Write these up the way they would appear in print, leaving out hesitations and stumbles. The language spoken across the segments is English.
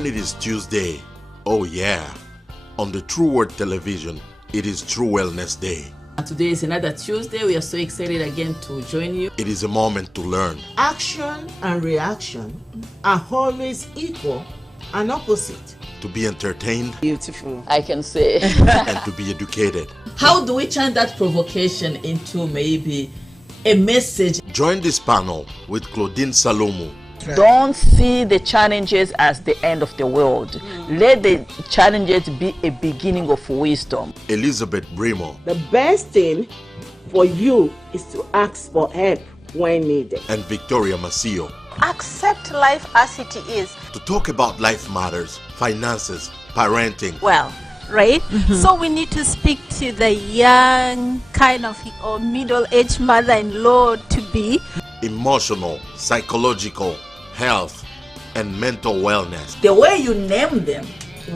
When it is Tuesday, oh yeah, on the True Word Television, it is True Wellness Day. And today is another Tuesday. We are so excited again to join you. It is a moment to learn. Action and reaction are always equal and opposite. To be entertained. Beautiful, I can say. And to be educated. How do we turn that provocation into maybe a message? Join this panel with Claudine Salomo. Don't see the challenges as the end of the world. Let the challenges be a beginning of wisdom. Elizabeth Brimo. The best thing for you is to ask for help when needed. And Victoria Masio. Accept life as it is. To talk about life matters, finances, parenting. Well, right? So we need to speak to the young kind of or middle-aged mother-in-law to be. Emotional, psychological, health, and mental wellness. The way you name them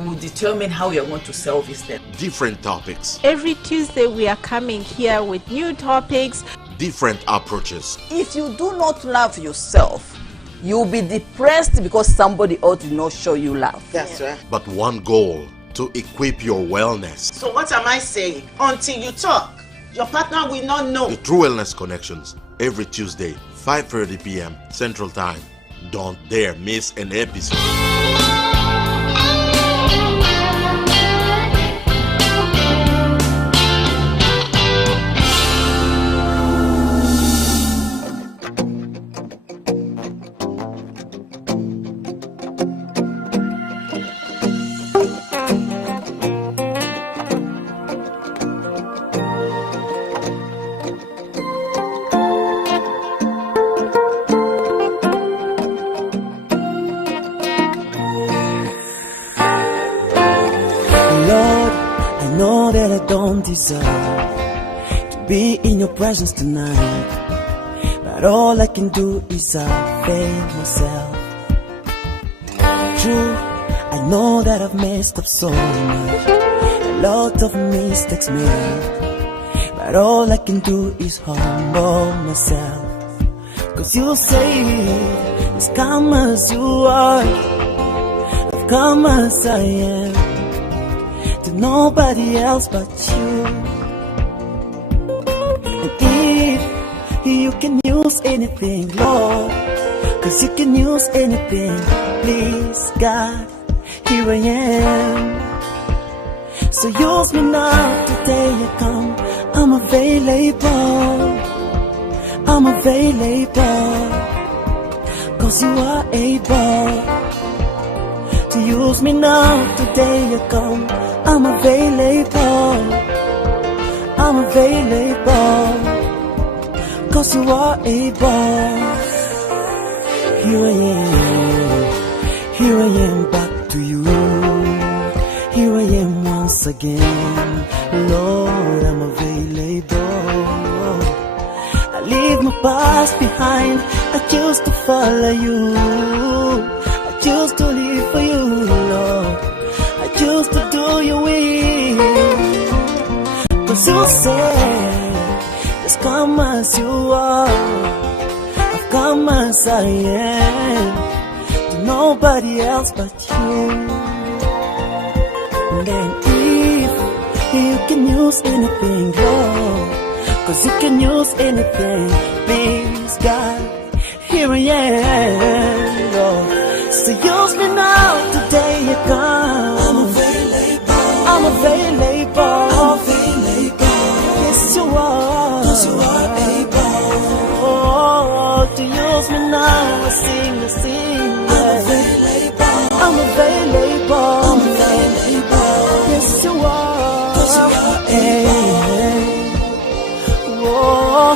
will determine how you're going to service them. Different topics. Every Tuesday we are coming here with new topics. Different approaches. If you do not love yourself, you'll be depressed because somebody else did not show you love. That's right. But one goal, to equip your wellness. So what am I saying? Until you talk, your partner will not know. The True Wellness Connections, every Tuesday, 5:30 p.m. Central Time. Don't dare miss an episode. I know that I don't deserve to be in your presence tonight, but all I can do is fail myself. True, I know that I've messed up so much, a lot of mistakes made, but all I can do is humble myself. Cause you say, as come as you are, I've come as I am, to nobody else but you. And if you can use anything, Lord, cause you can use anything, please God, here I am. So use me now, today I come, I'm available, I'm available, cause you are able to use me now, today you come, I'm available, I'm available, cause you are able. Here I am back to you, here I am once again, Lord, I'm available. I leave my past behind, I choose to follow you, I choose to live for you, Lord, I choose to do your will. Cause you say, just come as you are, I've come as I am, to nobody else but you. And then if you can use anything, Lord, cause you can use anything, please God, here I am, Lord. So use me now, today you come, I'm available, I'm available, I'm available, yes you are, cause you are able, oh, to use me now, I sing, I'm available, I'm available, I'm available, yes you are, cause you are able. Oh,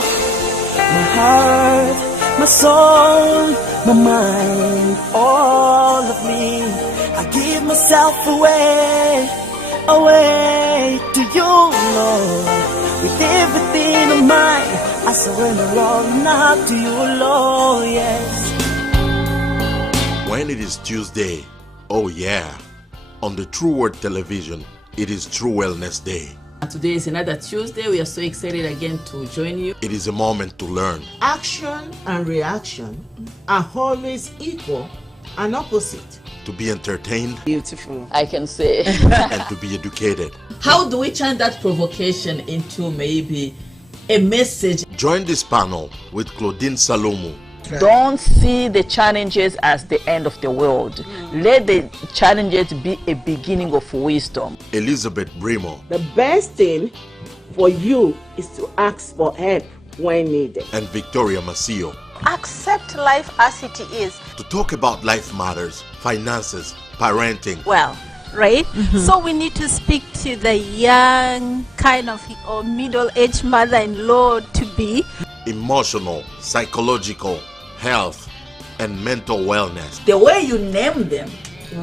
my heart, my soul, my mind, all of me, I give myself away, away to you, Lord. With everything of mine, I surrender all now to you, Lord, yes. When it is Tuesday, oh yeah, on the True Word Television, it is True Wellness Day. And today is another Tuesday. We are so excited again to join you. It is a moment to learn. Action and reaction are always equal and opposite. To be entertained Beautiful. I can say. and to be educated. How do we turn that provocation into maybe a message? Join this panel with Claudine Salomo, Don't see the challenges as the end of the world. Let the challenges be a beginning of wisdom. Elizabeth Brimo, The best thing for you is to ask for help when needed. and Victoria Masio Accept life as it is. to talk about life matters, finances, parenting, Well, right? So we need to speak to the young kind of or middle-aged mother-in-law to be. emotional, psychological, health, and mental wellness. The way you name them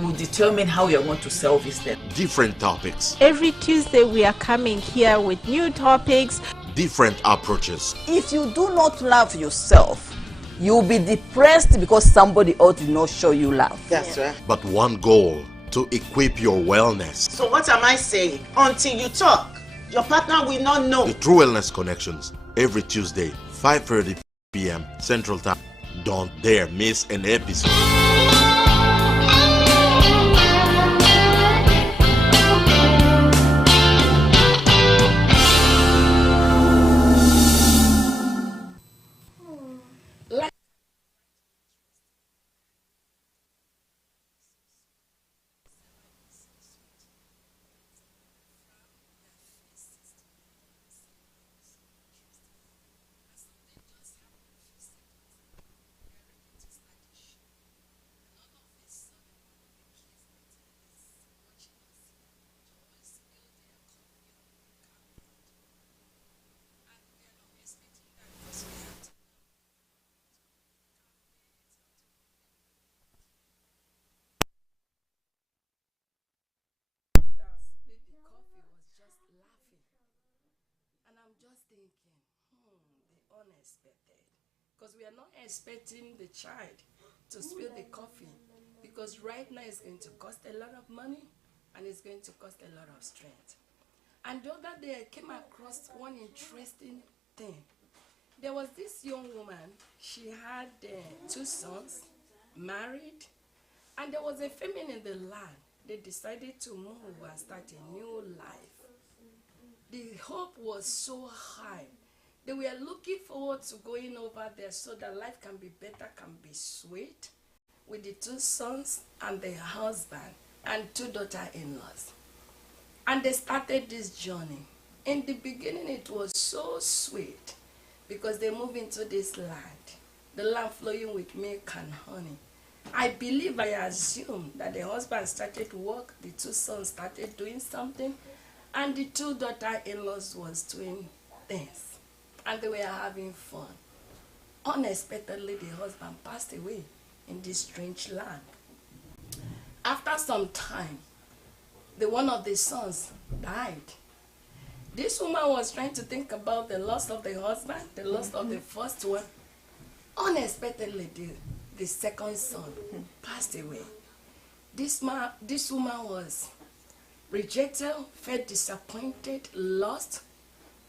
will determine how you're going to service them. Different topics, Every Tuesday we are coming here with new topics. different approaches. If you do not love yourself, you'll be depressed because somebody else did not show you love. That's right. But one goal: to equip your wellness. So what am I saying? Until you talk, your partner will not know. The True Wellness Connections, every Tuesday, 5:30 p.m. Central Time. Don't dare miss an episode. Just thinking, the unexpected. Because we are not expecting the child to spill the coffee. Because right now it's going to cost a lot of money and it's going to cost a lot of strength. And the other day I came across one interesting thing. There was this young woman, she had 2 sons, married, and there was a famine in the land. They decided to move and start a new life. The hope was so high. They were looking forward to going over there so that life can be better, can be sweet, with the 2 sons and their husband and 2 daughter-in-laws. And they started this journey. In the beginning, it was so sweet because they moved into this land, the land flowing with milk and honey. I believe, I assume that the husband started work, the 2 sons started doing something, and the 2 daughter-in-laws was doing things. And they were having fun. Unexpectedly, the husband passed away in this strange land. After some time, one of the sons died. This woman was trying to think about the loss of the husband, the loss of the first one. Unexpectedly, the second son passed away. This woman was rejected, felt disappointed, lost.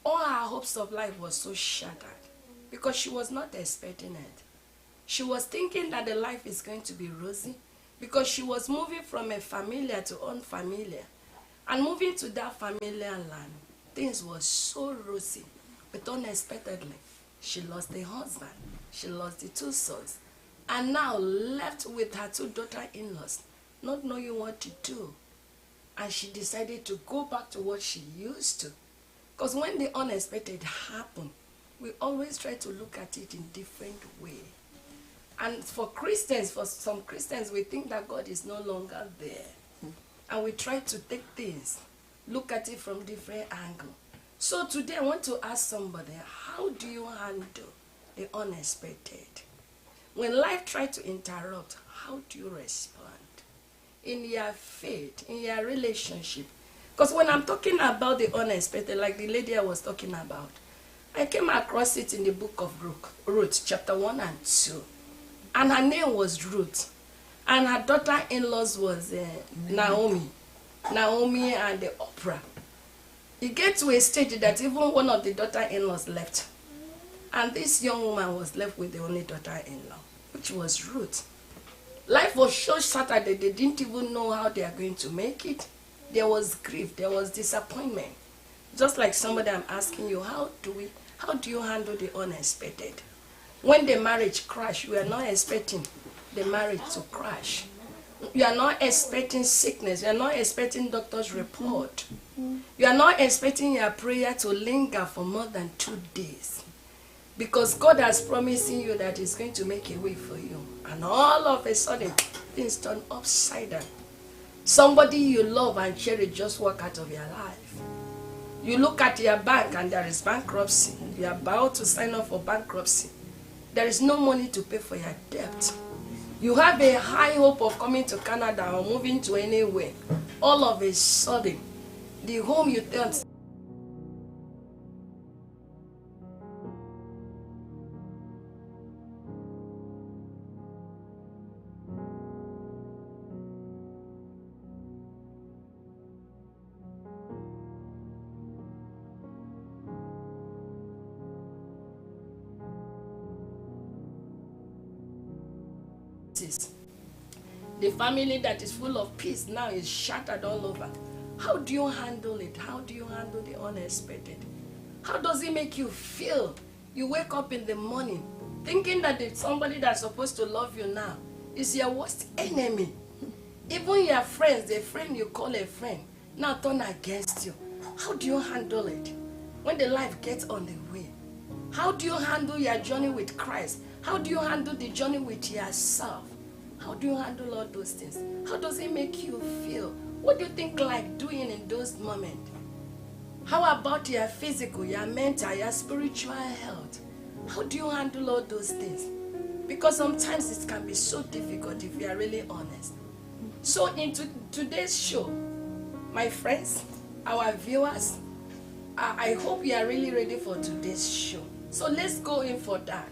All her hopes of life was so shattered because she was not expecting it. She was thinking that the life is going to be rosy because she was moving from a familiar to unfamiliar. And moving to that familiar land, things were so rosy. But unexpectedly, she lost the husband. She lost the 2 sons. And now left with her 2 daughter-in-laws, not knowing what to do. And she decided to go back to what she used to. Because when the unexpected happen, we always try to look at it in different way. And for Christians, for some Christians, we think that God is no longer there. And we try to take things, look at it from different angle. So today I want to ask somebody, how do you handle the unexpected? When life tries to interrupt, how do you respond? In your faith, in your relationship. Because when I'm talking about the unexpected, like the lady I was talking about, I came across it in the book of Ruth, chapter 1 and 2. And her name was Ruth. And her daughter-in-laws was Naomi and the Oprah. It gets to a stage that even one of the daughter-in-laws left. And this young woman was left with the only daughter-in-law, which was Ruth. Life was so shattered that they didn't even know how they are going to make it. There was grief, there was disappointment. Just like somebody, I'm asking you, how do you handle the unexpected? When the marriage crashed, we are not expecting the marriage to crash. You are not expecting sickness. You are not expecting doctor's report. You are not expecting your prayer to linger for more than 2 days. Because God has promised you that He's going to make a way for you. And all of a sudden, things turn upside down. Somebody you love and cherish just walk out of your life. You look at your bank and there is bankruptcy. You are about to sign up for bankruptcy. There is no money to pay for your debt. You have a high hope of coming to Canada or moving to anywhere. All of a sudden, the home you thought the family that is full of peace now is shattered all over. How do you handle it? How do you handle the unexpected? How does it make you feel? You wake up in the morning thinking that it's somebody that's supposed to love you now is your worst enemy. Even your friends, the friend you call a friend, now turn against you. How do you handle it when the life gets on the way? How do you handle your journey with Christ? How do you handle the journey with yourself? How do you handle all those things? How does it make you feel? What do you think like doing in those moments? How about your physical, your mental, your spiritual health? How do you handle all those things? Because sometimes it can be so difficult if you are really honest. So into today's show, my friends, our viewers, I hope you are really ready for today's show. So let's go in for that.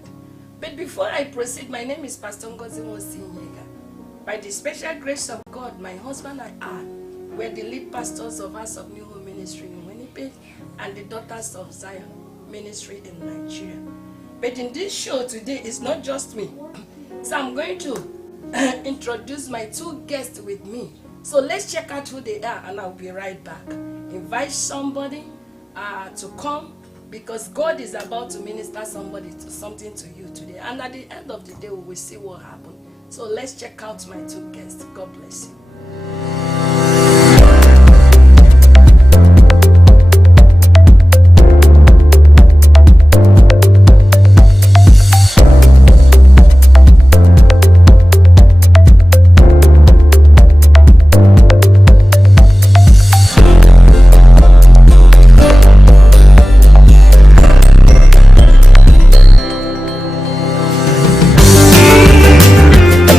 But before I proceed, my name is Pastor Ngozi Iheka. By the special grace of God, my husband and I were the lead pastors of House of New Home Ministry in Winnipeg and the Daughters of Zion Ministry in Nigeria. But in this show today, it's not just me. So I'm going to introduce my two guests with me. So let's check out who they are and I'll be right back. Invite somebody to come, because God is about to minister something to you today. And at the end of the day, we will see what happened. So let's check out my two guests. God bless you.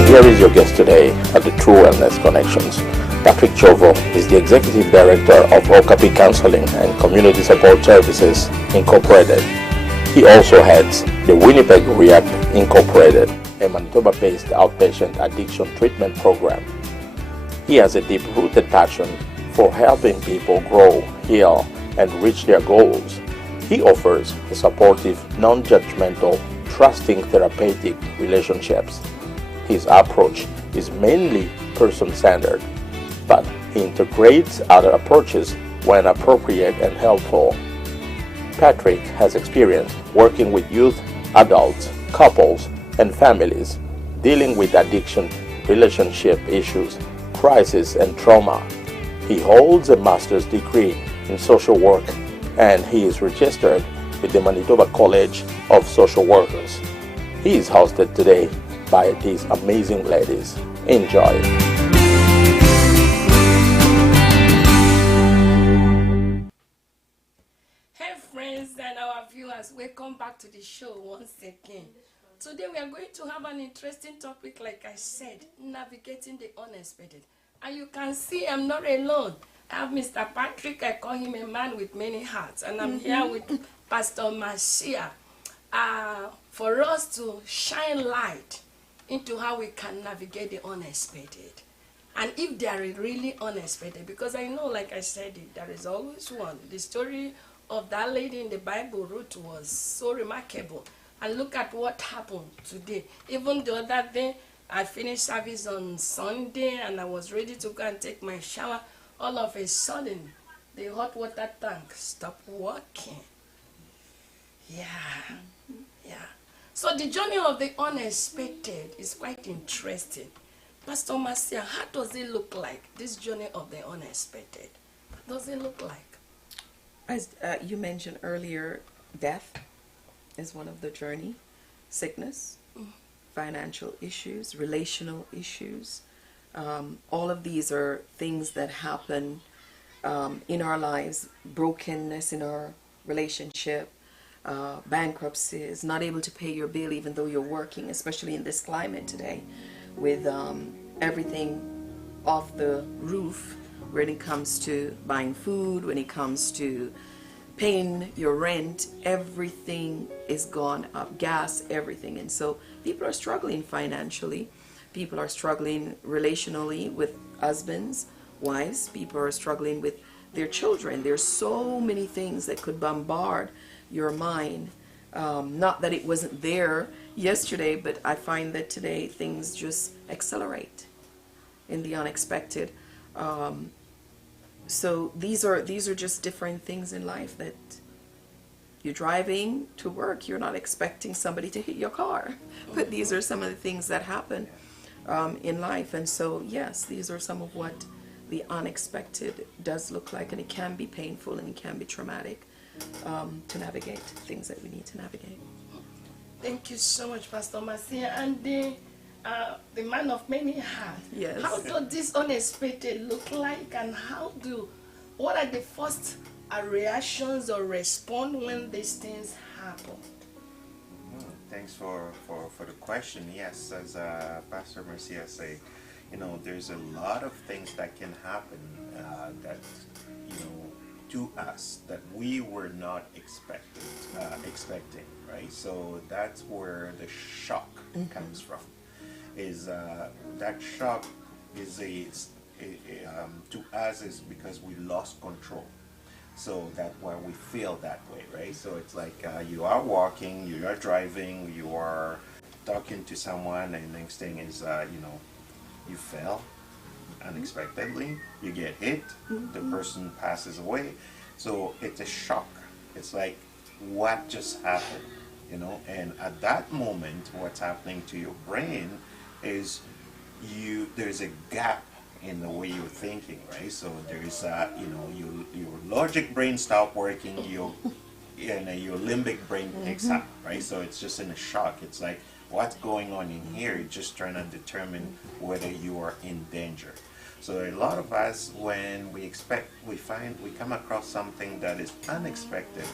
Here is your guest today at the True Wellness Connections. Patrick Chovo is the Executive Director of Okapi Counseling and Community Support Services Incorporated. He also heads the Winnipeg Rehab Incorporated, a Manitoba-based outpatient addiction treatment program. He has a deep-rooted passion for helping people grow, heal, and reach their goals. He offers a supportive, non-judgmental, trusting therapeutic relationships. His approach is mainly person-centered, but he integrates other approaches when appropriate and helpful. Patrick has experience working with youth, adults, couples, and families, dealing with addiction, relationship issues, crisis, and trauma. He holds a master's degree in social work, and he is registered with the Manitoba College of Social Workers. He is hosted today by these amazing ladies. Enjoy. Hey friends and our viewers, welcome back to the show once again. Today we are going to have an interesting topic, like I said, navigating the unexpected. And you can see I'm not alone. I have Mr. Patrick, I call him a man with many hats, and I'm here with Pastor Marcia for us to shine light into how we can navigate the unexpected. And if they are really unexpected, because I know, like I said, there is always one. The story of that lady in the Bible, Ruth, was so remarkable. And look at what happened today. Even the other day, I finished service on Sunday and I was ready to go and take my shower. All of a sudden, the hot water tank stopped working. Yeah. So the journey of the unexpected is quite interesting. Pastor Marcia, how does it look like, this journey of the unexpected? What does it look like? As you mentioned earlier, death is one of the journey, sickness, financial issues, relational issues. All of these are things that happen in our lives, brokenness in our relationship, bankruptcies, not able to pay your bill even though you're working, especially in this climate today with everything off the roof when it comes to buying food, when it comes to paying your rent, everything is gone up, gas, everything. And so people are struggling financially. People are struggling relationally with husbands, wives. People are struggling with their children. There's so many things that could bombard your mind. Not that it wasn't there yesterday, but I find that today things just accelerate in the unexpected. So these are just different things in life that you're driving to work. You're not expecting somebody to hit your car, but these are some of the things that happen in life. And so, yes, these are some of what the unexpected does look like, and it can be painful and it can be traumatic to navigate things that we need to navigate. Thank you so much, Pastor Marcia. And the man of many hats. Yes. How does this unexpected look like, and what are the first reactions or response when these things happen? Thanks for the question. Yes, as Pastor Marcia said, there's a lot of things that can happen that, to us that we were not expecting, right? So that's where the shock comes from. Is that shock is to us is because we lost control. So that's why we feel that way, right? So it's like you are walking, you are driving, you are talking to someone, and next thing is you fell unexpectedly, you get hit, the person passes away. So it's a shock. It's like, what just happened? And at that moment, what's happening to your brain is there's a gap in the way you're thinking, right? So there's your logic brain stop working, your limbic brain picks up, right? So it's just in a shock. It's like, what's going on in here? You're just trying to determine whether you are in danger. So a lot of us, when we come across something that is unexpected,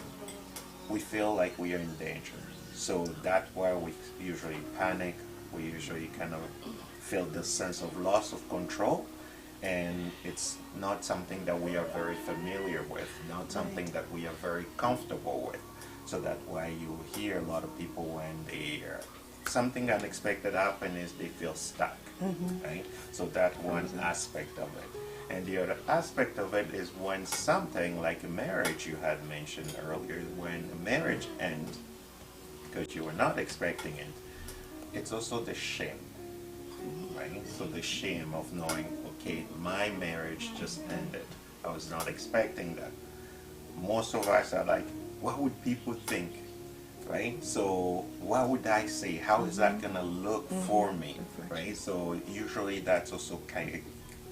we feel like we are in danger. So that's why we usually panic. We usually kind of feel this sense of loss of control, and it's not something that we are very familiar with, not something that we are very comfortable with. So that's why you hear a lot of people when something unexpected happens is they feel stuck, right? So that's one aspect of it. And the other aspect of it is when something like a marriage you had mentioned earlier, when a marriage ends because you were not expecting it, it's also the shame, right? So the shame of knowing, okay, my marriage just ended. I was not expecting that. Most of us are like, what would people think, right? So what would I say? How is that going to look for me, right? So usually that's also kind of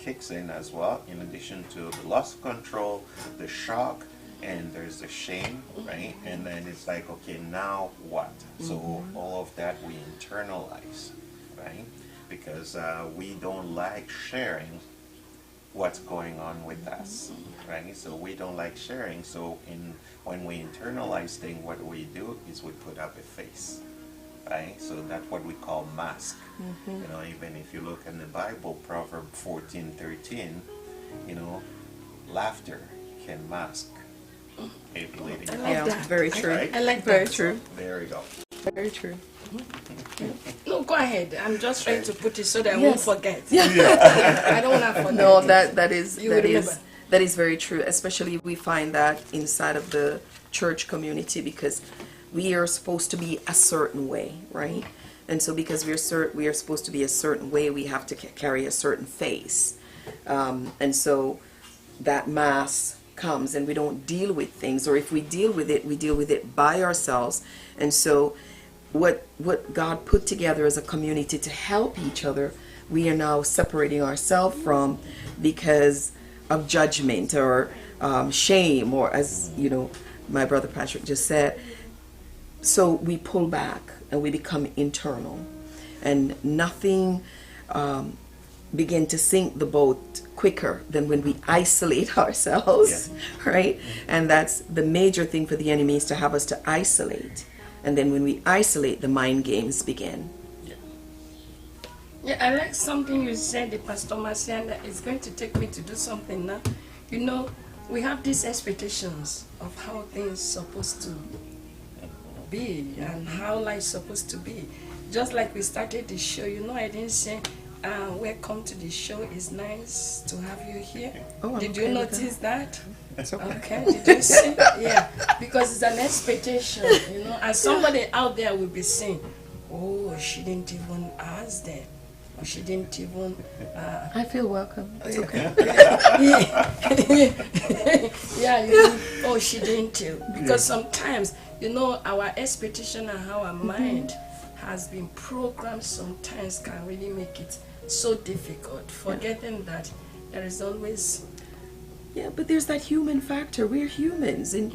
kicks in as well, in addition to the loss of control, the shock, and there's the shame, right? And then it's like, okay, now what? So all of that we internalize, right? Because we don't like sharing what's going on with us, right? So we don't like sharing. So when we internalize things, what we do is we put up a face, right? So that's what we call mask. Even if you look in the Bible, Proverbs 14:13, laughter can mask a bleeding heart. Yeah, very true. Right? I like Very that. true. There you go. Very true. No, go ahead. I'm just trying to put it so that I Yes. won't forget. Yeah. I don't want to forget. No, it. that is very true. Especially we find that inside of the church community, because we are supposed to be a certain way, right? And so because we are supposed to be a certain way, we have to carry a certain face. And so that mask comes and we don't deal with things, or if we deal with it, we deal with it by ourselves. And so what God put together as a community to help each other, we are now separating ourselves from because of judgment or shame, or as you know, my brother Patrick just said. So we pull back and we become internal, and nothing begin to sink the boat quicker than when we isolate ourselves, right? And that's the major thing for the enemy, is to have us to isolate. And then when we isolate, the mind games begin. Yeah, I like something you said, Pastor Marcia, and it's going to take me to do something now. You know, we have these expectations of how things supposed to be and how life is supposed to be. Just like we started the show, you know, I didn't say, welcome to the show, it's nice to have you here. Oh, did okay you notice that? That's okay. Okay, did you see? Yeah, because it's an expectation, you know, and somebody out there will be saying, oh, she didn't even ask them. Or she didn't even... I feel welcome. It's okay. Yeah, you know, oh, she didn't tell. Because sometimes, you know, our expectation and how our mind has been programmed sometimes can really make it so difficult, forgetting that there is always... Yeah, but there's that human factor. We're humans, and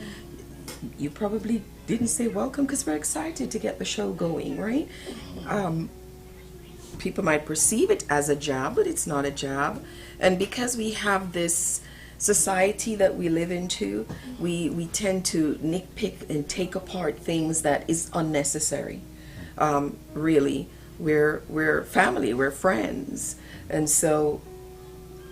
you probably didn't say welcome because we're excited to get the show going, right? People might perceive it as a job, but it's not a job. And because we have this society that we live into, we tend to nitpick and take apart things that is unnecessary. Really, we're family, we're friends, and so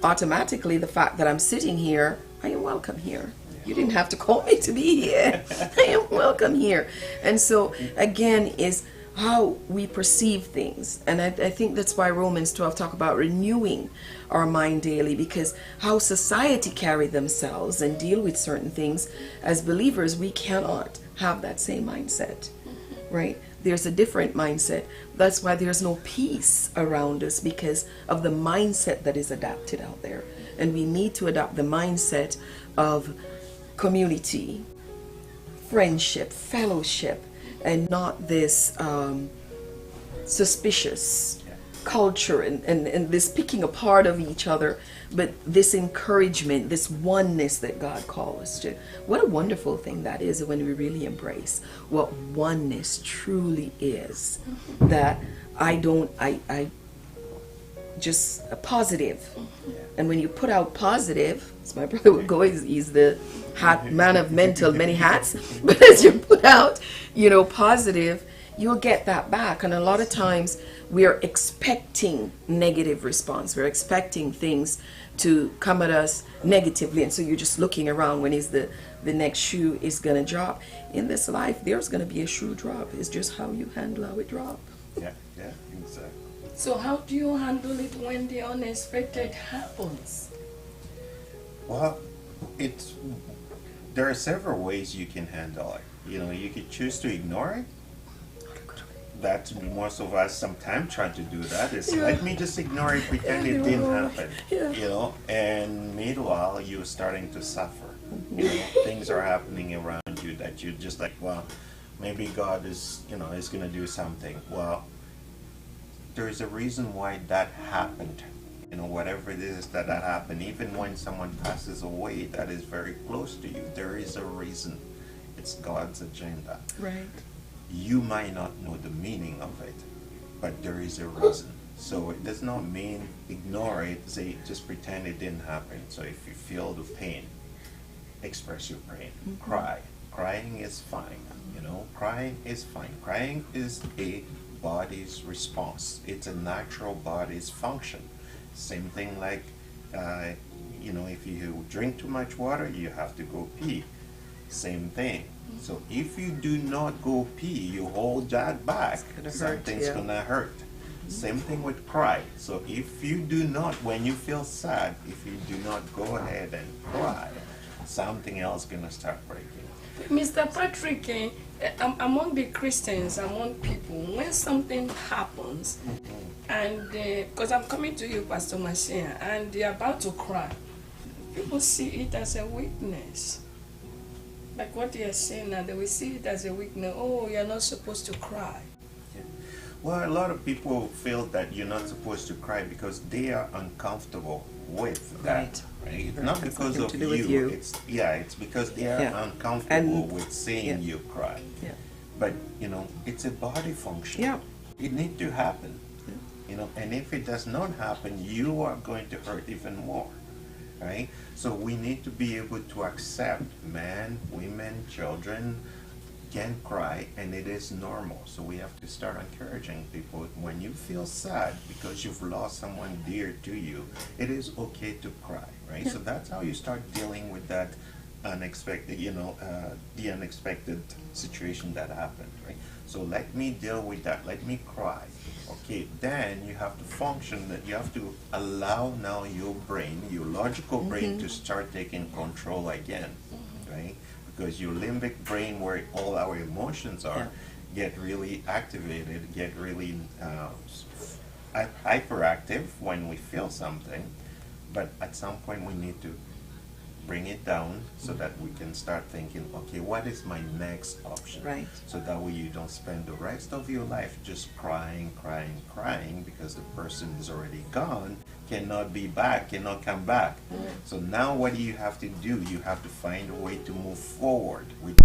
automatically the fact that I'm sitting here, I am welcome here. You didn't have to call me to be here. I am welcome here. And so again is how we perceive things. And I think that's why Romans 12 talk about renewing our mind daily, because how society carry themselves and deal with certain things, as believers we cannot have that same mindset, right? There's a different mindset. That's why there's no peace around us, because of the mindset that is adapted out there. And we need to adopt the mindset of community, friendship, fellowship, and not this suspicious culture and this picking apart of each other, but this encouragement, this oneness that God calls us to. What a wonderful thing that is when we really embrace what oneness truly is. That I just a positive. And when you put out positive, as my brother would go, he's the man of many hats, but as you put out, you know, positive, you'll get that back. And a lot of times we're expecting negative response. We're expecting things to come at us negatively, and so you're just looking around when is the next shoe is going to drop. In this life, there's going to be a shoe drop. It's just how you handle how it drop. Yeah, exactly. So how do you handle it when the unexpected happens? Well, there are several ways you can handle it. You know, you could choose to ignore it. That's most of us sometimes try to do that. It's let me just ignore it, pretend it didn't happen. You know, and meanwhile you're starting to suffer. You know, things are happening around you that you're just like, well, maybe God is, you know, is going to do something. Well, there's a reason why that happened. You know, whatever it is that happened, even when someone passes away that is very close to you, there is a reason. It's God's agenda. Right. You might not know the meaning of it, but there is a reason. So it does not mean ignore it, say just pretend it didn't happen. So if you feel the pain, express your pain. Cry. Crying is fine. You know, crying is fine. Crying is a body's response. It's a natural body's function. Same thing like, you know, if you drink too much water, you have to go pee. Same thing. So if you do not go pee, you hold that back, something's gonna hurt. Same thing with cry. So if you do not, when you feel sad, if you do not go ahead and cry, something else gonna start breaking. Mr. Patrick, among the Christians, among people, when something happens, and because I'm coming to you, Pastor Marcia, and they're about to cry, people see it as a weakness. Like what you're saying now, they will see it as a weakness. Oh, you're not supposed to cry. Well, a lot of people feel that you're not supposed to cry because they are uncomfortable with that. Right? Not because of you. It's because they are uncomfortable with seeing you cry. Yeah. But it's a body function. Yeah. It needs to happen. Yeah. And if it does not happen, you are going to hurt even more. Right? So we need to be able to accept men, women, children can cry, and it is normal. So we have to start encouraging people, when you feel sad because you've lost someone dear to you, it is okay to cry, right? Yeah. So that's how you start dealing with that unexpected, the unexpected situation that happened, right? So let me deal with that, let me cry. Okay, then you have to function, that you have to allow now your brain, your logical brain, to start taking control again, right? Because your limbic brain, where all our emotions are, get really activated, get really hyperactive when we feel something. But at some point we need to bring it down so that we can start thinking, okay, what is my next option? Right. So that way you don't spend the rest of your life just crying because the person is already gone, cannot be back, cannot come back. So now what do you have to do? You have to find a way to move forward with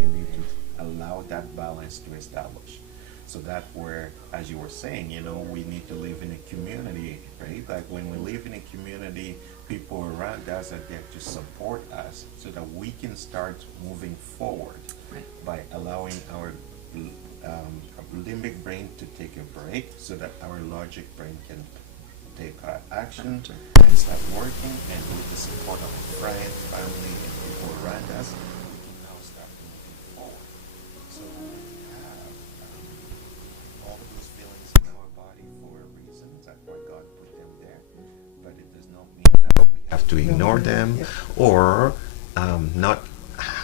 you need to allow that balance to establish. So that where, as you were saying, we need to live in a community, right? Like when we live in a community, people around us are there to support us so that we can start moving forward by allowing our limbic brain to take a break so that our logic brain can take action and start working, and with the support of friends, family, and people around us, we can now start moving forward. So all of those feelings in our body for a reason. That's why God put them there. But it does not mean that we have to ignore them or not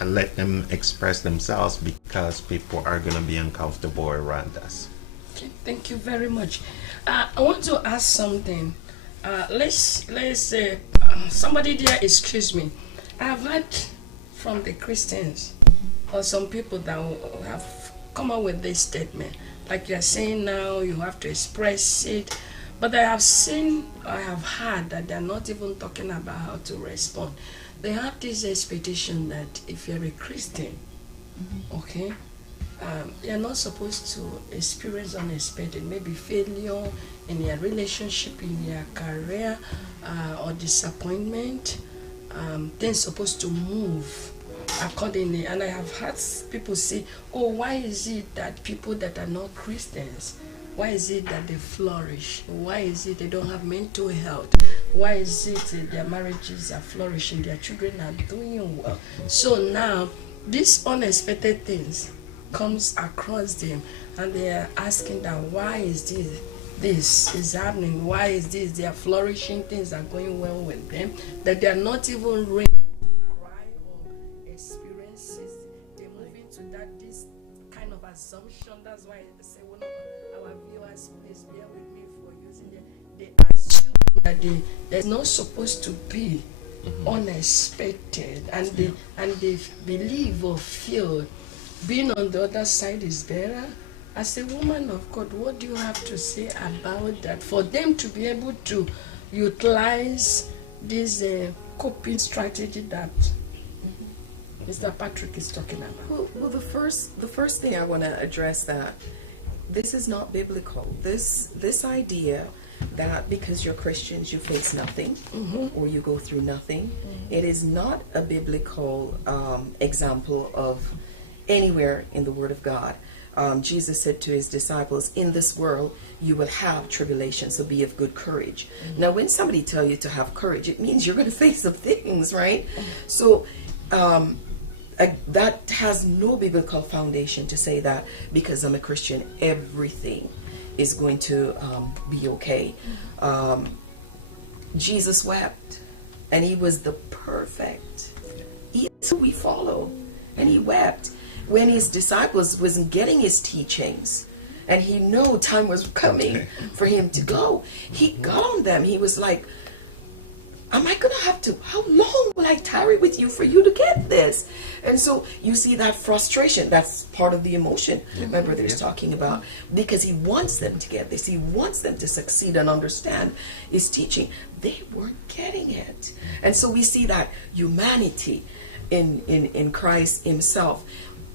let them express themselves because people are going to be uncomfortable around us. Okay, thank you very much. I want to ask something. Let's say somebody there, excuse me. I've heard from the Christians or some people that have come up with this statement. Like you're saying now, you have to express it. But I have heard that they're not even talking about how to respond. They have this expectation that if you're a Christian, okay, you're not supposed to experience unexpected, maybe failure in your relationship, in your career, or disappointment. They're supposed to move accordingly. And I have heard people say, oh, why is it that people that are not Christians, why is it that they flourish? Why is it they don't have mental health? Why is it their marriages are flourishing, their children are doing well? So now, these unexpected things comes across them, and they are asking that why is this is happening? Why is this? They are flourishing, things are going well with them, that they are not even ready to cry or experience it. They move into this kind of assumption. That's why I say one of our viewers, please bear with me for using them. They assume that there's not supposed to be unexpected, and they believe or feel being on the other side is better. As a woman of God, what do you have to say about that? For them to be able to utilize this coping strategy that Mr. Patrick is talking about. Well, the first thing I want to address that this is not biblical. This idea that because you're Christians you face nothing or you go through nothing, it is not a biblical example of anywhere in the Word of God. Jesus said to his disciples, in this world you will have tribulation, so be of good courage. Now when somebody tells you to have courage, it means you're going to face some things, right? So that has no biblical foundation to say that because I'm a Christian everything is going to be okay. Jesus wept, and he was the perfect. He's who we follow, and he wept when his disciples wasn't getting his teachings, and he knew time was coming for him to go. He got on them. He was like, am I going to have to, how long will I tarry with you for you to get this? And so you see that frustration. That's part of the emotion my brother is talking about, because he wants them to get this. He wants them to succeed and understand his teaching. They weren't getting it. And so we see that humanity in Christ himself.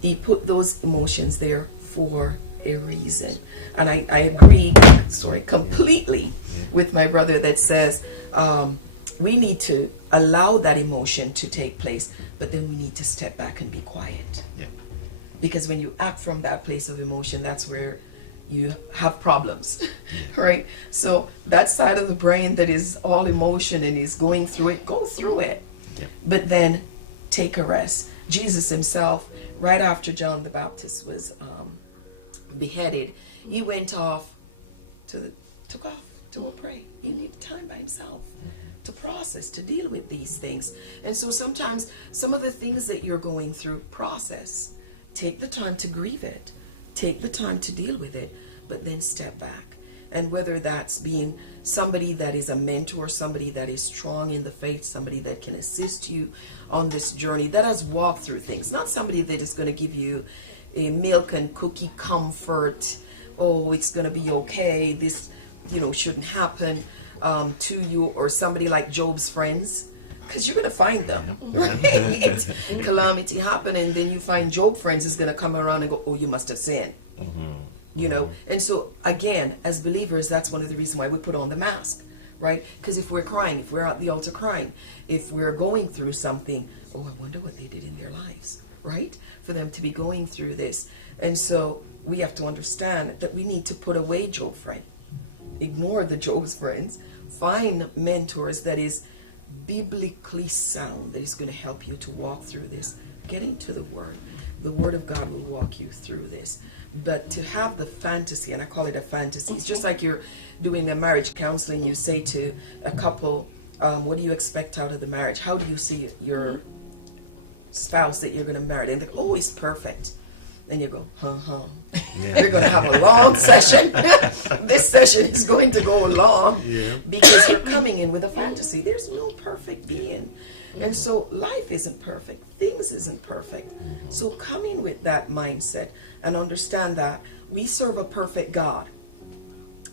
He put those emotions there for a reason. And I agree, completely with my brother that says, we need to allow that emotion to take place, but then we need to step back and be quiet. Yeah. Because when you act from that place of emotion, that's where you have problems, right? So that side of the brain that is all emotion and is going through it, go through it. Yeah. But then take a rest. Jesus himself, right after John the Baptist was beheaded, he went off took off to go pray. He needed time by himself to process, to deal with these things. And so sometimes some of the things that you're going through, process. Take the time to grieve it. Take the time to deal with it, but then step back. And whether that's being somebody that is a mentor, somebody that is strong in the faith, somebody that can assist you on this journey, that has walked through things, not somebody that is going to give you a milk and cookie comfort, oh, it's going to be okay, this, shouldn't happen to you, or somebody like Job's friends, because you're going to find them, right? Calamity happen, and then you find Job friends is going to come around and go, oh, you must have sinned. And so again, as believers, that's one of the reasons why we put on the mask, right? Because if we're crying, if we're at the altar crying, if we're going through something, oh, I wonder what they did in their lives, right? For them to be going through this. And so we have to understand that we need to put away Job friend, ignore the Job's friends, find mentors that is biblically sound, that is going to help you to walk through this. Get into the Word. The Word of God will walk you through this. But to have the fantasy, and I call it a fantasy, it's just like you're doing a marriage counseling. You say to a couple, what do you expect out of the marriage? How do you see your spouse that you're going to marry? And they're like, oh, he's perfect. And you go, You're going to have a long session. This session is going to go long because you're coming in with a fantasy. There's no perfect being. And so life isn't perfect. Things isn't perfect. So come in with that mindset and understand that we serve a perfect God,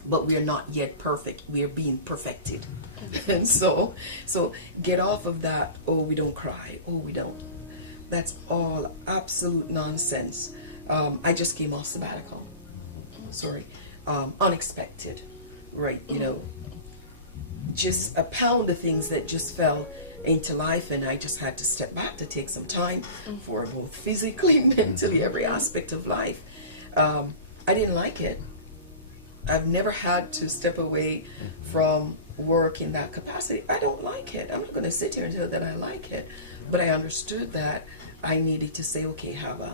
but we are not yet perfect. We are being perfected. And so get off of that, oh, we don't cry. Oh, we don't. That's all absolute nonsense. I just came off sabbatical. Unexpected, right? Just a pound of things that just fell into life, and I just had to step back to take some time for both physically, mentally, every aspect of life. I didn't like it. I've never had to step away from work in that capacity. I don't like it. I'm not going to sit here and tell that I like it, but I understood that I needed to say, okay, Hava,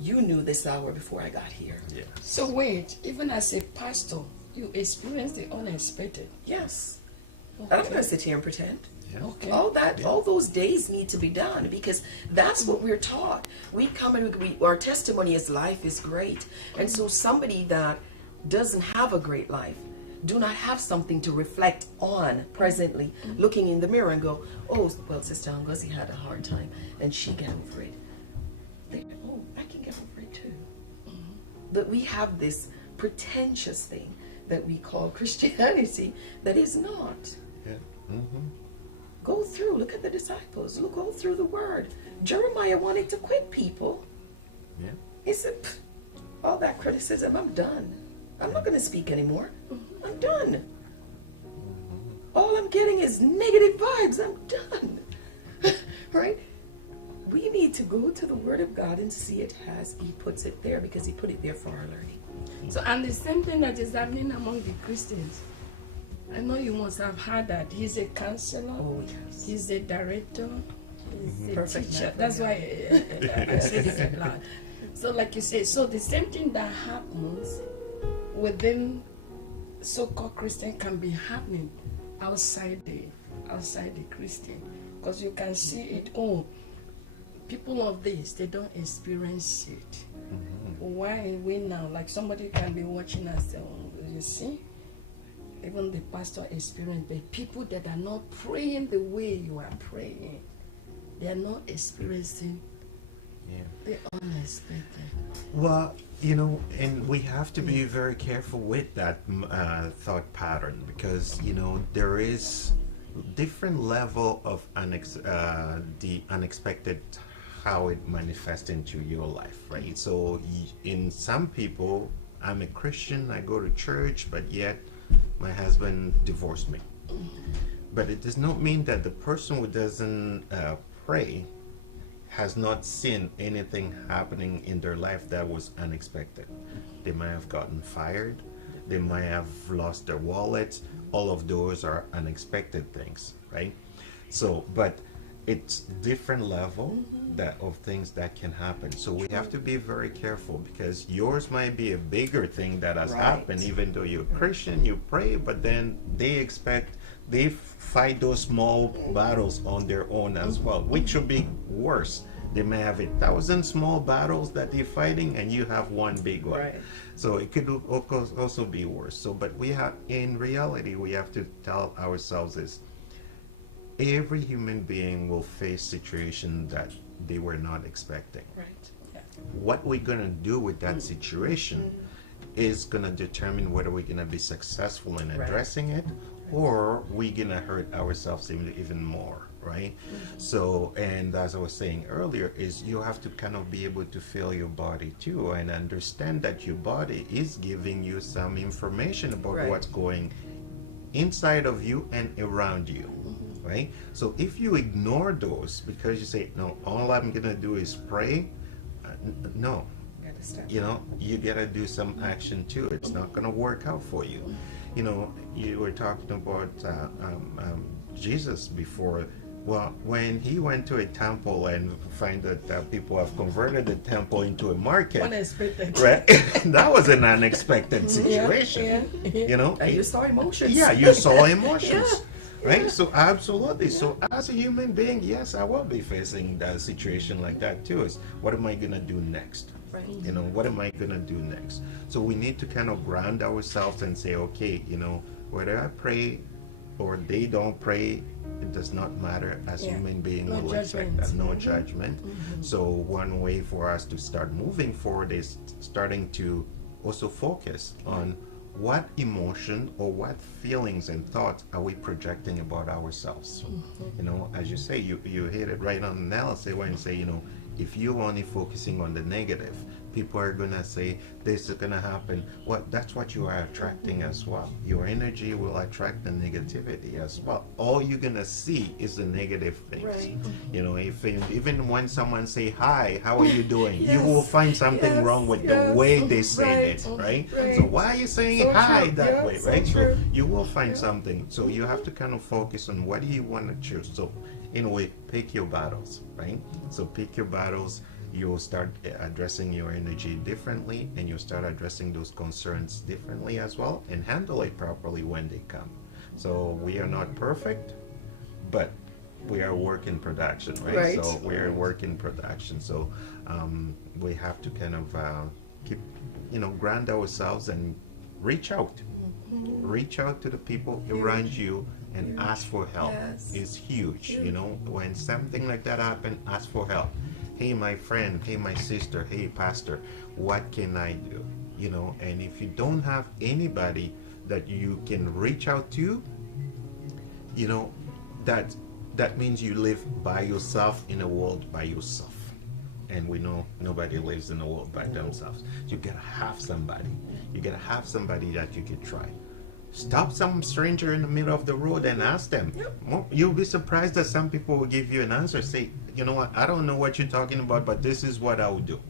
you knew this hour before I got here. Yeah. So wait, even as a pastor, you experienced the unexpected. Yes. Okay. I'm not going to sit here and pretend. Yeah. Okay. All those days need to be done, because that's what we're taught. We come and our testimony is life is great. And so somebody that doesn't have a great life, do not have something to reflect on presently, looking in the mirror and go, oh, well, Sister Ngozi had a hard time and she got over it. Oh, I can get over it too. But we have this pretentious thing that we call Christianity that is not. Yeah. Go through, look at the disciples, go through the word. Jeremiah wanted to quit people. Yeah. He said, all that criticism, I'm done. I'm not going to speak anymore. I'm done. All I'm getting is negative vibes. I'm done. Right? We need to go to the Word of God and see it as He puts it there, because He put it there for our learning. So, and the same thing that is happening among the Christians. I know you must have heard that. He's a counselor. Oh, yes. He's a director. He's a Perfect teacher. man. That's why I said it out loud. So like you say, so the same thing that happens within so-called Christian can be happening outside the Christian, because you can see it. Oh, people of this, they don't experience it. Why we now, like somebody can be watching us, you see, even the pastor experience, but people that are not praying the way you are praying, they are not experiencing the unexpected. Well, you know, and we have to be very careful with that thought pattern, because, you know, there is different level of the unexpected, how it manifests into your life, right? So in some people, I'm a Christian, I go to church, but yet my husband divorced me. But it does not mean that the person who doesn't pray has not seen anything happening in their life that was unexpected. They might have gotten fired, they might have lost their wallet. All of those are unexpected things, right? So, but it's different level of things that can happen. So we have to be very careful, because yours might be a bigger thing that has happened, even though you're Christian, you pray, but then they fight those small battles on their own as well, which will be worse. They may have 1,000 small battles that they're fighting, and you have one big one. So it could also be worse. So, but in reality, we have to tell ourselves is, every human being will face situations that they were not expecting. What we're going to do with that situation is going to determine whether we're going to be successful in addressing it, or we're going to hurt ourselves even more, right? So, and as I was saying earlier, is you have to kind of be able to feel your body too, and understand that your body is giving you some information about what's going inside of you and around you. Right? So if you ignore those because you say, no, all I'm gonna do is pray, no, you know, you gotta do some action too. It's not gonna work out for you. You know, you were talking about Jesus before. Well, when he went to a temple and find that people have converted the temple into a market, unexpected, right? That was an unexpected situation. You know, and you saw emotions. Yeah, you saw emotions. Right? So absolutely. So as a human being, yes, I will be facing that situation like that too. Is what am I gonna do next? You know, what am I gonna do next? So we need to kind of ground ourselves and say, okay, you know, whether I pray or they don't pray, it does not matter. As human beings, we'll expect that. No judgment. So one way for us to start moving forward is starting to also focus on what emotion or what feelings and thoughts are we projecting about ourselves. You know, as you say, you hit it right on the nail. Say when you say, you know, if you're only focusing on the negative, people are gonna say this is gonna happen. That's what you are attracting as well. Your energy will attract the negativity as well. All you're gonna see is the negative things. You know, even when someone say hi, how are you doing? You will find something wrong with the way they say it, right? So why are you saying hi that way, right? So you will find something. So you have to kind of focus on what do you want to choose. So in a way, pick your battles, right? So pick your battles. You'll start addressing your energy differently, and you'll start addressing those concerns differently as well, and handle it properly when they come. So we are not perfect, but we are work in production, right? So we're a work in production. So we have to kind of keep, you know, ground ourselves and reach out. Reach out to the people around you and ask for help. It's huge. You know, when something like that happens, ask for help. Hey, my friend, hey, my sister, hey, pastor, what can I do? You know, and if you don't have anybody that you can reach out to, you know, that means you live by yourself in a world by yourself. And we know nobody lives in a world by themselves. You gotta have somebody. You gotta have somebody that you can try. Stop some stranger in the middle of the road and ask them. You'll be surprised that some people will give you an answer. Say, you know what, I don't know what you're talking about, but this is what I will do.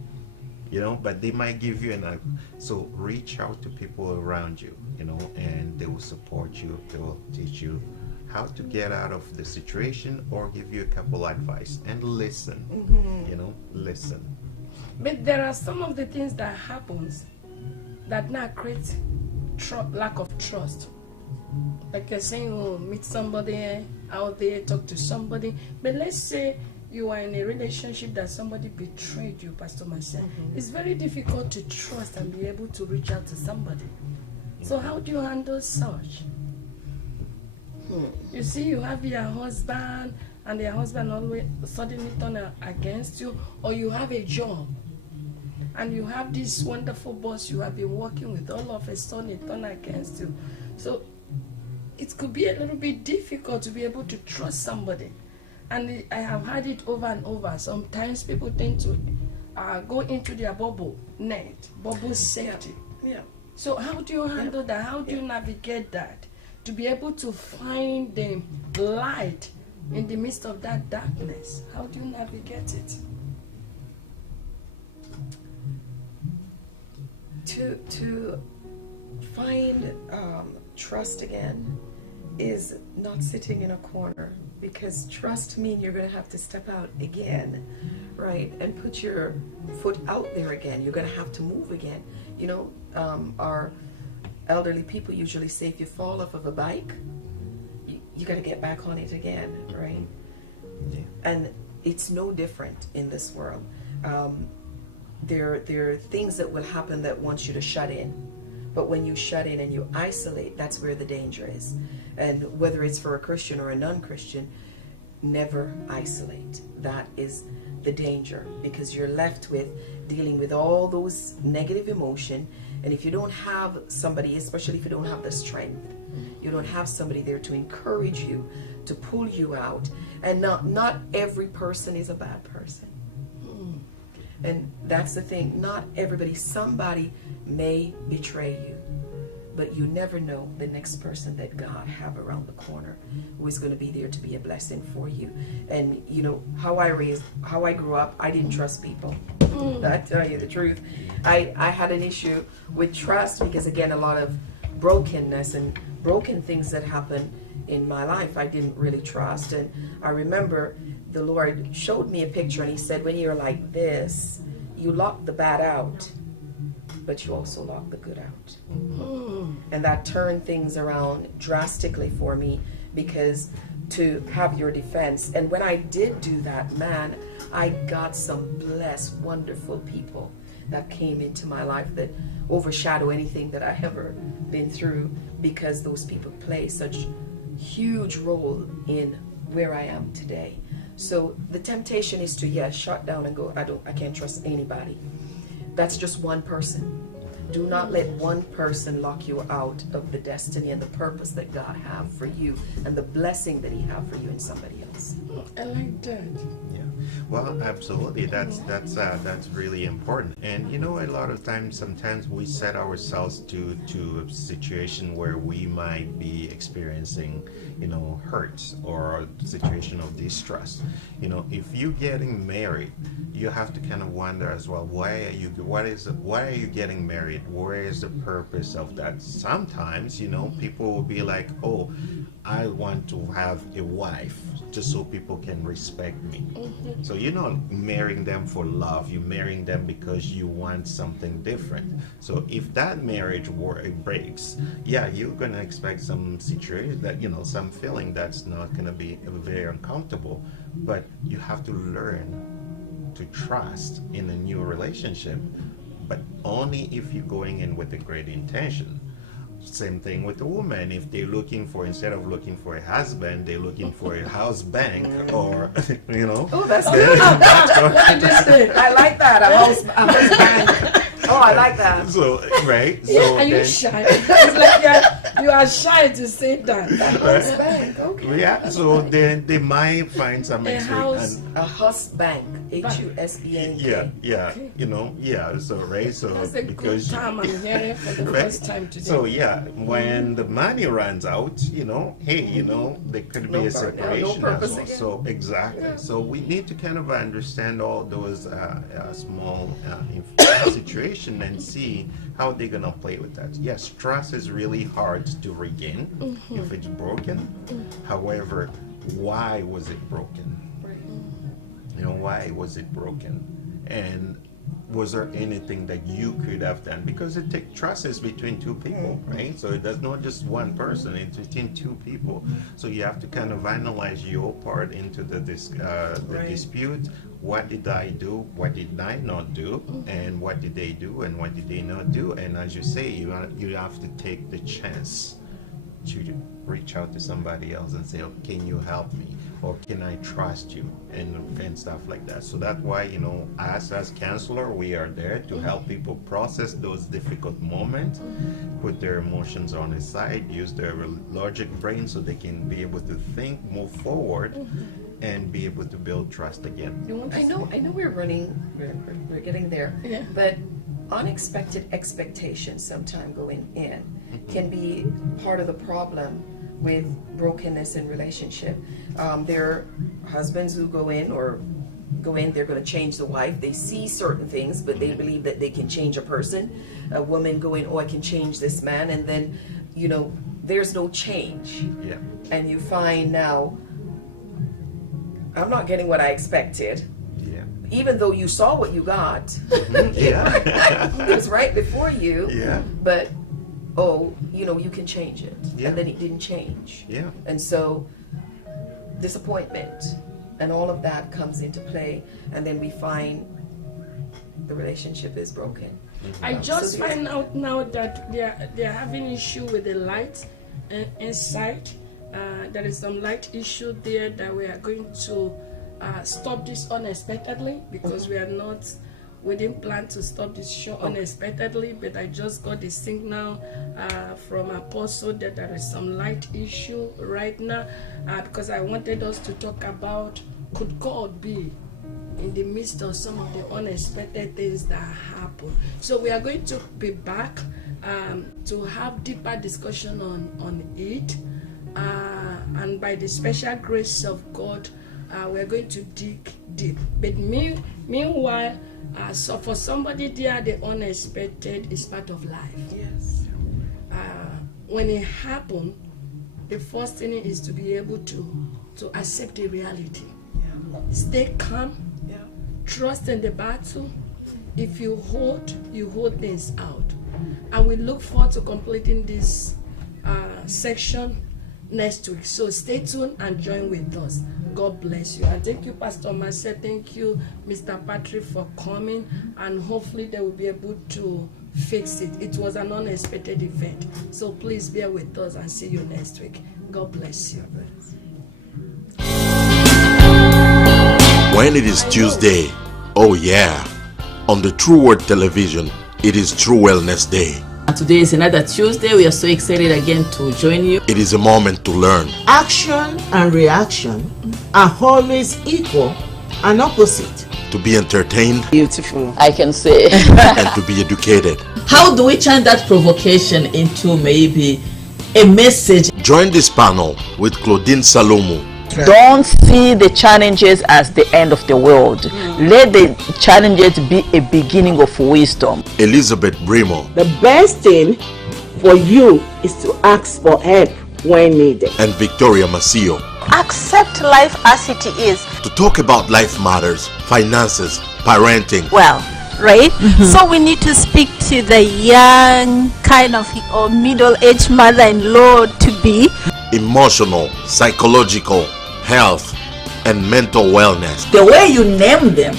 You know, but they might give you an answer. So reach out to people around you, you know, and they will support you. They will teach you how to get out of the situation or give you a couple advice. And listen, you know, listen. But there are some of the things that happens that now creates lack of trust. Like you're saying, oh, meet somebody out there, talk to somebody. But let's say you are in a relationship that somebody betrayed you, Pastor Marcia. It's very difficult to trust and be able to reach out to somebody. So how do you handle such? You see, you have your husband, and your husband always suddenly turn against you, or you have a job, and you have this wonderful boss you have been working with, all of a sudden it turn against you. So it could be a little bit difficult to be able to trust somebody. And I have had it over and over. Sometimes people tend to go into their bubble safety. Yeah. So how do you handle that? How do you navigate that? To be able to find the light in the midst of that darkness. How do you navigate it? To find trust again is not sitting in a corner, because trust means you're going to have to step out again, right, and put your foot out there again. You're going to have to move again. You know, our elderly people usually say if you fall off of a bike, you got to get back on it again, right? Yeah. And it's no different in this world. There are things that will happen that want you to shut in. But when you shut in and you isolate, that's where the danger is. And whether it's for a Christian or a non-Christian, never isolate. That is the danger, because you're left with dealing with all those negative emotion. And if you don't have somebody, especially if you don't have the strength, you don't have somebody there to encourage you, to pull you out. And not every person is a bad person. And that's the thing. Not everybody. Somebody may betray you, but you never know the next person that God have around the corner who is going to be there to be a blessing for you. And you know how I grew up, I didn't trust people. I tell you the truth. I had an issue with trust because, again, a lot of brokenness and broken things that happened in my life I didn't really trust. And I remember the Lord showed me a picture, and he said, when you're like this, you lock the bad out, but you also lock the good out. And that turned things around drastically for me, because to have your defense. And when I did do that, man, I got some blessed, wonderful people that came into my life that overshadow anything that I ever been through, because those people play such huge role in where I am today. So the temptation is to, shut down and go, I can't trust anybody. That's just one person. Do not let one person lock you out of the destiny and the purpose that God have for you and the blessing that he have for you in somebody else. I like that. Yeah. Well, absolutely. That's really important. And you know, a lot of times, sometimes we set ourselves to a situation where we might be experiencing, hurt or a situation of distress. If you're getting married, you have to kind of wonder as well, why are you getting married? Where is the purpose of that? Sometimes, people will be like, oh, I want to have a wife just so people can respect me. So you're not marrying them for love. You're marrying them because you want something different. So if that marriage breaks, you're going to expect some situation that, some feeling that's not going to be very uncomfortable. But you have to learn to trust in a new relationship, but only if you're going in with a great intention. Same thing with the woman. If they're instead of looking for a husband, they're looking for a house bank, or Oh, that's good. I like that. A house bank. Oh, I like that. So, right? Yeah, are you shy? It's like you are shy to say that. House bank, okay. Yeah, so then they might find some a house bank, HUSBANK. Yeah, Okay. So, right? So, that's a because good time I'm hearing for the first time today. So, when the money runs out, there could be a separation as well. So, exactly. Yeah. So, we need to kind of understand all those small situations and see how they're gonna play with that. Yes, trust is really hard to regain if it's broken. However, why was it broken? Why was it broken? And was there anything that you could have done? Because it takes trust is between two people, right? So there's not just one person, it's between two people. So you have to kind of analyze your part into the dispute. What did I do? What did I not do? And what did they do? And what did they not do? And as you say, you have to take the chance to reach out to somebody else and say, oh, can you help me? Or can I trust you? And stuff like that. So that's why, you know, us as counselor, we are there to help people process those difficult moments, put their emotions on the side, use their logic brain so they can be able to think, move forward, and be able to build trust again. I know we're getting there, but unexpected expectations sometimes going in can be part of the problem with brokenness in relationship. There are husbands who go in, they're going to change the wife. They see certain things, but they believe that they can change a person. A woman going, oh, I can change this man, and then, you know, there's no change. Yeah. And you find now, I'm not getting what I expected. Yeah. Even though you saw what you got. Yeah. It was right before you. Yeah. But, oh, you know, you can change it. Yeah. And then it didn't change. Yeah. And so, disappointment and all of that comes into play, and then we find the relationship is broken. I just find out now that they're having issue with the light inside. There is some light issue there that we are going to stop this unexpectedly, because we didn't plan to stop this show unexpectedly, but I just got the signal from Apostle that there is some light issue right now, because I wanted us to talk about, could God be in the midst of some of the unexpected things that happen? So we are going to be back to have deeper discussion on it, and by the special grace of God, we're going to dig deep. But meanwhile, so for somebody there, the unexpected is part of life. Yes. When it happens, the first thing is to be able to accept the reality. Yeah. Stay calm. Yeah. Trust in the battle. If you hold things out. And we look forward to completing this section next week. So stay tuned and join with us. God bless you. And thank you, Pastor Marcia. Thank you, Mr. Patrick, for coming. And hopefully they will be able to fix it. It was an unexpected event. So please bear with us and see you next week. God bless you. When it is Tuesday, oh yeah, on the True Word Television, it is True Wellness Day. And today is another Tuesday. We are so excited again to join you. It is a moment to learn. Action and reaction are always equal and opposite. To be entertained. Beautiful, I can say. And to be educated. How do we turn that provocation into maybe a message? Join this panel with Claudine Salomo. Don't see the challenges as the end of the world. Let the challenges be a beginning of wisdom. Elizabeth Brimo. The best thing for you is to ask for help when needed. And Victoria Masio. Accept life as it is. To talk about life matters, finances, parenting. Well, right? So we need to speak to the young kind of or middle-aged mother-in-law to be. Emotional, psychological, health, and mental wellness. The way you name them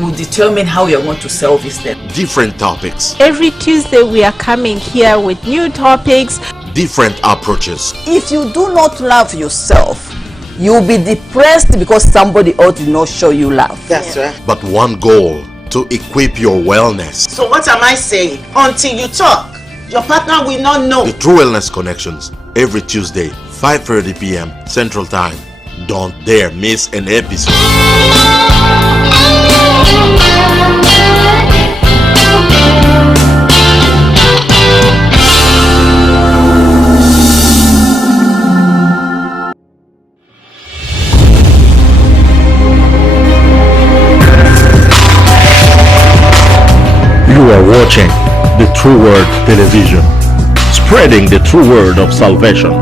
will determine how you're going to service them. Different topics. Every Tuesday we are coming here with new topics. Different approaches. If you do not love yourself, you'll be depressed because somebody else did not show you love. That's right. But one goal, to equip your wellness. So what am I saying? Until you talk, your partner will not know. The True Wellness Connections, every Tuesday, 5:30 p.m. Central Time. Don't dare miss an episode. You are watching the True Word Television, spreading the true word of salvation.